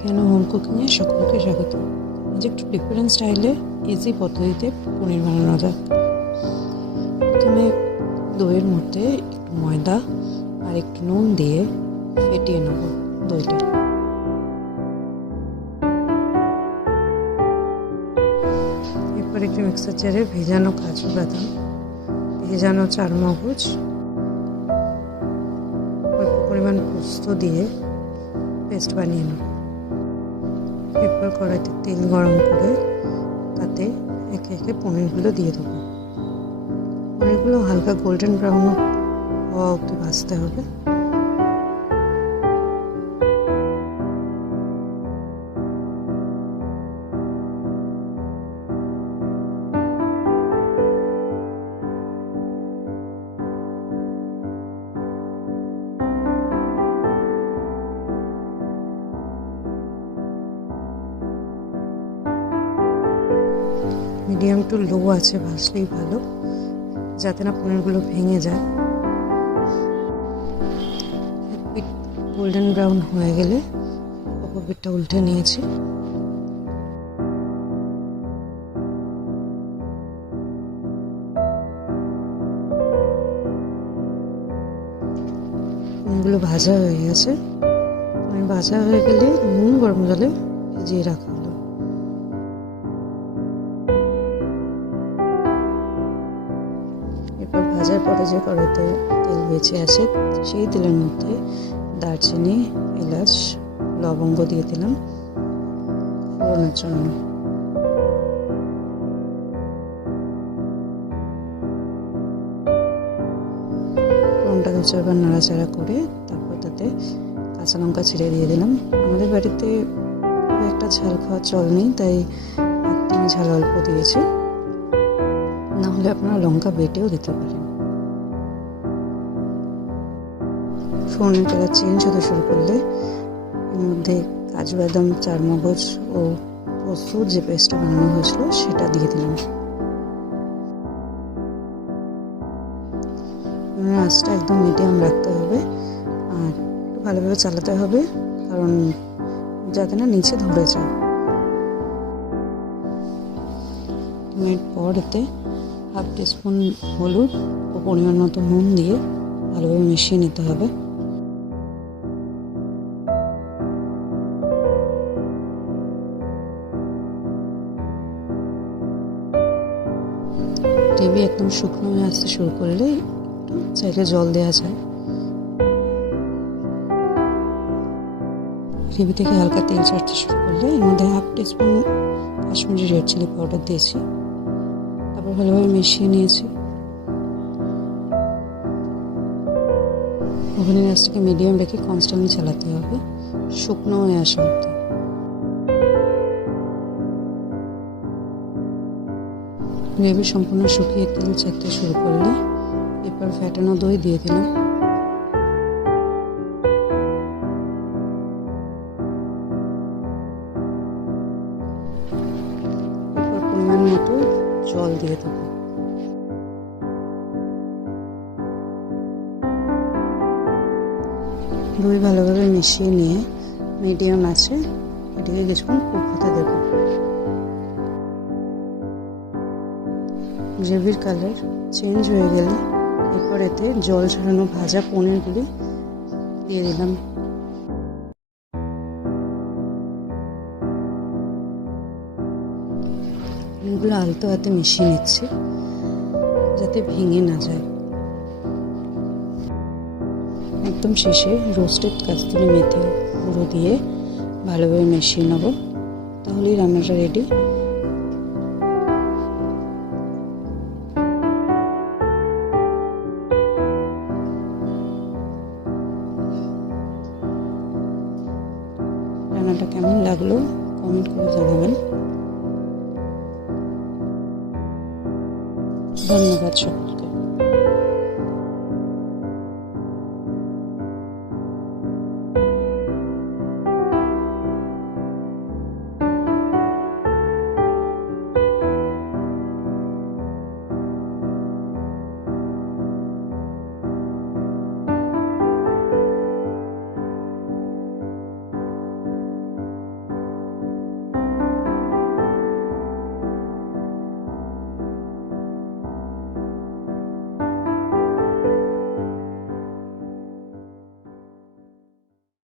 আখিয়ানো home কুকিংয়ে সকলকে স্বাগত। আজ একটু ডিফারেন্ট স্টাইলে ইজি পদ্ধতিতে পনির বানানো যাক। প্রথমে দইয়ের মধ্যে একটু ময়দা আর একটু নুন দিয়ে ফেটিয়ে নেব দইটা। এরপর একটু মিক্সার জারে ভেজানো কাজু বাদাম, ভেজানো চারমগজ, অল্প পরিমাণ পোস্ত দিয়ে পেস্ট বানিয়ে নেব। এরপর কড়াইতে তেল গরম করে তাতে একে একে পনিরগুলো দিয়ে দেবো। পনিরগুলো হালকা গোল্ডেন ব্রাউন হওয়া অবধি ভাজতে হবে। মিডিয়াম টু লো আছে ভাজলেই ভালো, যাতে না পনিরগুলো ভেঙে যায়। পিঠ গোল্ডেন ব্রাউন হয়ে গেলে অপর পিঠটা উল্টে নিয়েছি। পনিরগুলো ভাজা হয়ে গেছে। ভাজা হয়ে গেলে নুন, গরম জলে ভিজিয়ে রাখা। ভাজার পরে যে কড়াইতে তেল বেঁচে আছে। সেই তেলের মধ্যে দারচিনি, এলাচ, লবঙ্গ দিয়ে দিলাম। ফোড়নের জন্য। ফোড়নটা নাড়াচাড়া করে তারপর তাতে কাঁচা লঙ্কা ছিঁড়ে দিয়ে দিলাম। আমাদের বাড়িতে একটা ঝাল খাওয়ার চল নেই, তাই একদমই ঝাল অল্প দিয়েছি। না হলে আপনারা লঙ্কা বেটেও দিতে পারেন। ফোনের কালার চেঞ্জ হতে শুরু করলে, এর মধ্যে কাজু বাদাম, চারমগজ ও পোস্তর যে পেস্টটা বানানো হয়েছিল সেটা দিয়ে দিলাম। আঁচটা একদম মিডিয়াম রাখতে হবে আর একটু ভালোভাবে চালাতে হবে, কারণ যাতে না নিচে ধরে যায়। মিনিট পর এতে হাফ টিস্পুন হলুদ ও পরিমাণ মতো নুন দিয়ে ভালোভাবে মিশিয়ে নিতে হবে। গ্রেভি একদম শুকনো হয়ে আসতে শুরু করলে চাইলে জল দেওয়া যায়। গ্রেভি থেকে হালকা তেল ছাড়তে শুরু করলে এর মধ্যে half teaspoon Kashmiri red chilli powder দিয়েছি। তারপর ভালোভাবে মিশিয়ে নিয়েছি। ওভেনের গ্যাসটাকে মিডিয়াম রেখে কনস্ট্যান্টলি চালাতে হবে। শুকনো হয়ে আসা অব্দি গ্রেভি সম্পূর্ণ শুকিয়ে তেল ছাড়তে শুরু করলে এরপর ফ্যাটানো দই দিয়ে দিলাম। মতো জল দিয়ে দেবো। দই ভালোভাবে মিশিয়ে নিয়ে মিডিয়াম আছে এটিকে কিছুক্ষণ কুক হতে দেবো। গ্রেভির কালার চেঞ্জ হয়ে গেলে এরপর এতে জল ছড়ানো ভাজা পনিরগুলি দিয়ে দিলাম। পনিরগুলো আলতো হাতে মিশিয়ে নিচ্ছি যাতে ভেঙে না যায়। একদম শেষে রোস্টেড কাস্তুরি মেথি গুঁড়ো দিয়ে ভালোভাবে মিশিয়ে নেব। তাহলেই রান্নাটা রেডি। রান্নাটা কেমন লাগল? কমেন্ট করে জানাবেন। ধন্যবাদ সকলকে।